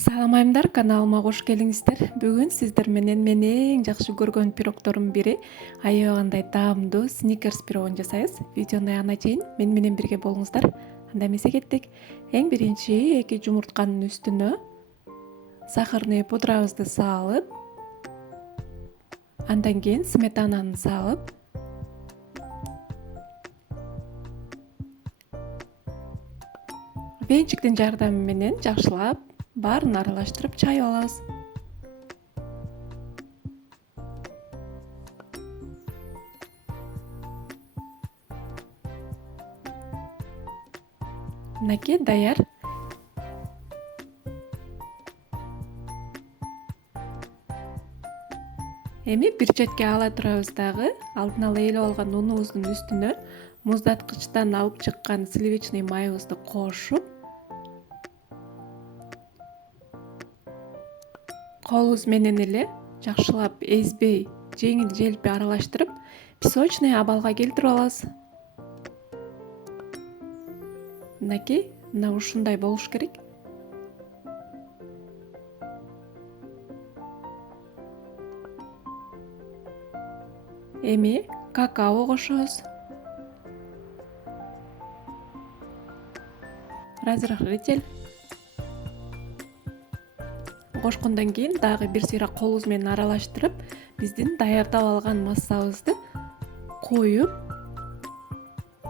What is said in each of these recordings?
Саламайымдар, каналыма кош келиңиздер. Бүгүн сиздер менен мен эң жакшы көргөн пирогдордун бири аябагандай даамдуу сникерс пирогун жасайбыз. Видеонун аягына чейин мен менен бирге болуңуздар. Анда эмесе кеттик. Эң биринчи 2 жумуртканын үстүнө сахарный пудрабызды салып, андан кийин сметананы салып, венчиктин жардамы менен жакшылап баарын аралаштырып чайып алабыз. Мынакей даяр. Эми бир четке ала турабыз дагы. Алдын ала ээлеп алган унубуздун үстүнө муздаткычтан алып чыккан сливочный майыбызды кошуп, колубуз менен эле жакшылап эзбей, жеңил желпи аралаштырып, песочный абалга келтирип алабыз. Мынакей, мына ушундай болуш керек. Эми какао кошобуз. Разрыхлитель. Кошкондон кийин дагы бир сыйра колубуз менен аралаштырып, биздин даярдап алган массабызды коюп,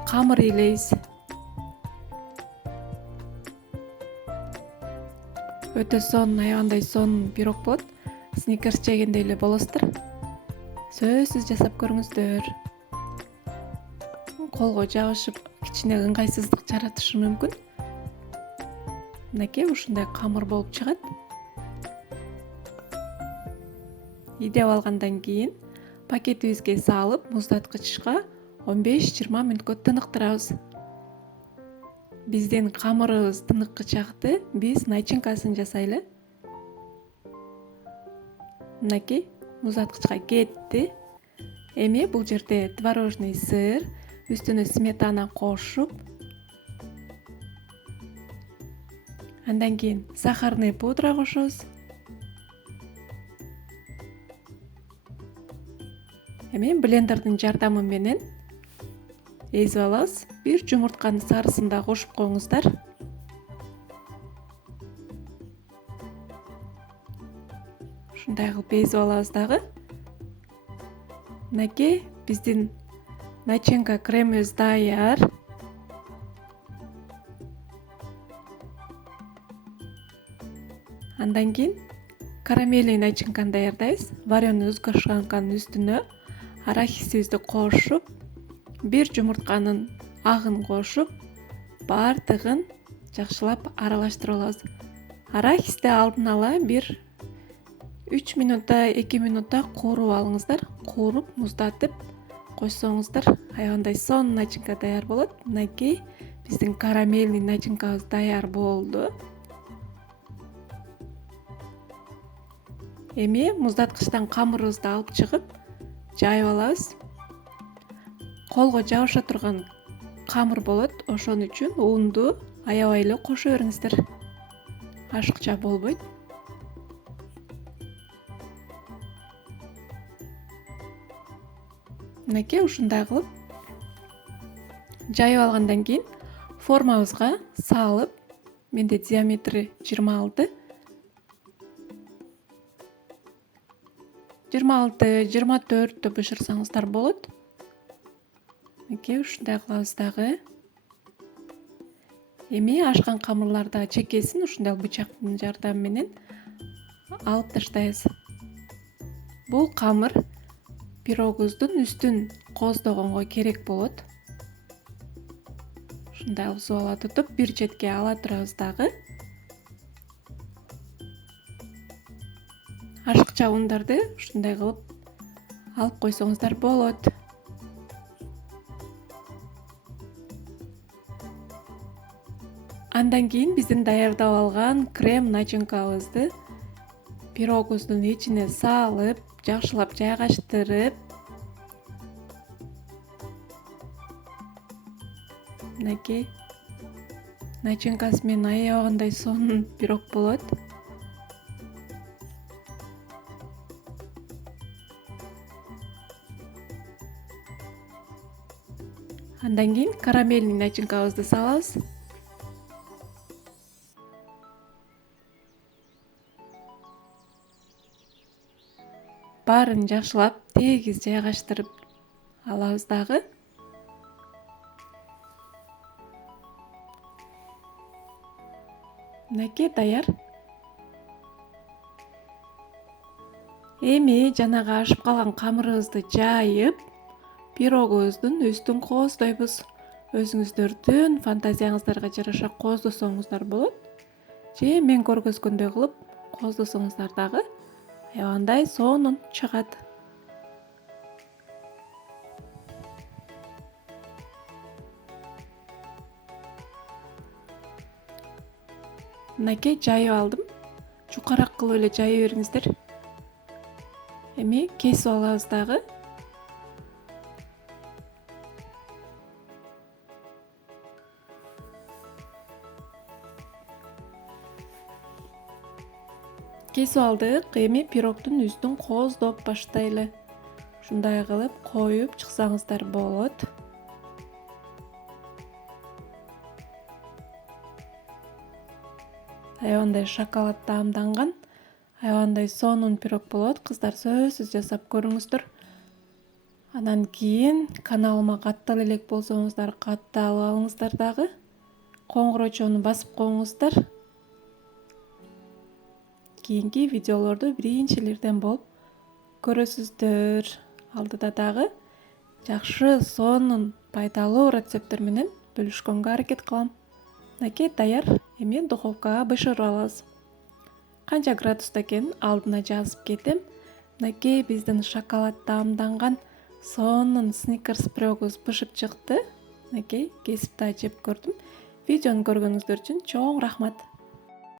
камыр ээлейбиз. Өтө сонун, аябагандай сонун пирог болот. Сникерс жегендей эле болосуздар. Сөзсүз жасап көрүңүздөр. Колго жабышып, кичине ыңгайсыздык жаратышы мүмкүн. Мынакей ушундай камыр болуп чыгат. Идеп алгандан кийин пакетибизге салып, муздаткычка 15-20 мүнөткө тыныктырабыз. Биздин камырыбыз тыныккы чакты биз начинкасын жасайлы. Мынакей муздаткычка кетти. Эми бул жерде творожный сыр, үстүнө сметана кошуп, андан кийин сахарный пудра кошобуз. Эми блендердин жардамы менен эзип алабыз. Бир жумуртканын сарысын да кошуп коюңуздар. Ушундай кылып эзип алабыз дагы. Мынакей биздин начинка кремибиз даяр. Андан кийин карамельный начинканы даярдайбыз. Вареный сгущенканын үстүнө арахисибизди кошуп, бир жумуртканын агын кошуп, баардыгын жакшылап аралаштырып алабыз. Арахисти алдын ала бир 3 минутта, 2 минутта кууруп алыңыздар. Кууруп, муздатып койсоңуздар, аябагандай сонун начинка даяр болот. Мынакей биздин карамельный начинкабыз даяр болду. Эми муздаткычтан камырыбызды алып чыгып, жайып алабыз. Колго жабыша турган камыр болот. Ошон үчүн унду аябай эле кошо бериңиздер. Ашыкча болбойт. Мынакей ушундай кылып жайып алгандан кийин формабызга салып, менде диаметри 26, 24 бышырсаңыздар болот. Мынакей ушундай кылабыз дагы. Эми ашкан камырларды чекесин ушундай бычактын жардамы менен алып таштайбыз. Бул камыр пирогубуздун үстүн кооздогонго керек болот. Ушундай зуала тутуп, бир четке ала турабыз дагы. Ашыкча ундарды ушундай кылып алып койсоңуздар болот. Андан кийин биздин даярдап алган крем начинкабызды пирогубуздун ичине салып, жакшылап жайгаштырып, мынакей начинкасы менен аябагандай сонун пирог болот. Андан кийин карамельный начинкабызды салабыз. Баарын жакшылап тегиз жайгаштырып алабыз дагы. Мынакей даяр. Эми жанагы ашып калган камырыбызды жайып, пирогубуздун үстүн кооздойбуз. Өзүңүздөрдүн фантазияңыздарга жараша кооздосоңуздар болот. Же мен көргөзгөндөй кылып кооздосоңуздар дагы аябагандай сонун чыгат. Мынакей жайып алдым. Жукарак кылып эле жайып бериңиздер. Эми кесип алабыз дагы. Кесип алдык. Эми пирогдун үстүн кооздоп баштайлы. Ушундай кылып коюп чыксаңыздар болот. Аябагандай шоколад таамданган, аябагандай сонун пирог болот. Кыздар сөзсүз жасап көрүңүздөр. Андан кийин каналыма каттал элек болсоңуздар катталып алыңыздар дагы. Коңгурочону басып коюңуздар. Кийинки видеолорду биринчилерден болуп көрөсүздөр. Алдыда дагы жакшы, сонун, пайдалуу рецепттер менен бөлүшкөнгө аракет кылам. Мынакей даяр. Эми духовкага бышырып алабыз. Канча градуста экенин алдына жазып кетем. Мынакей биздин шоколад таамданган сонун сникерс пирогубуз бышып чыкты. Мынакей кесип да жеп көрдүм. Видеону көргөнүңүздөр үчүн чоң рахмат.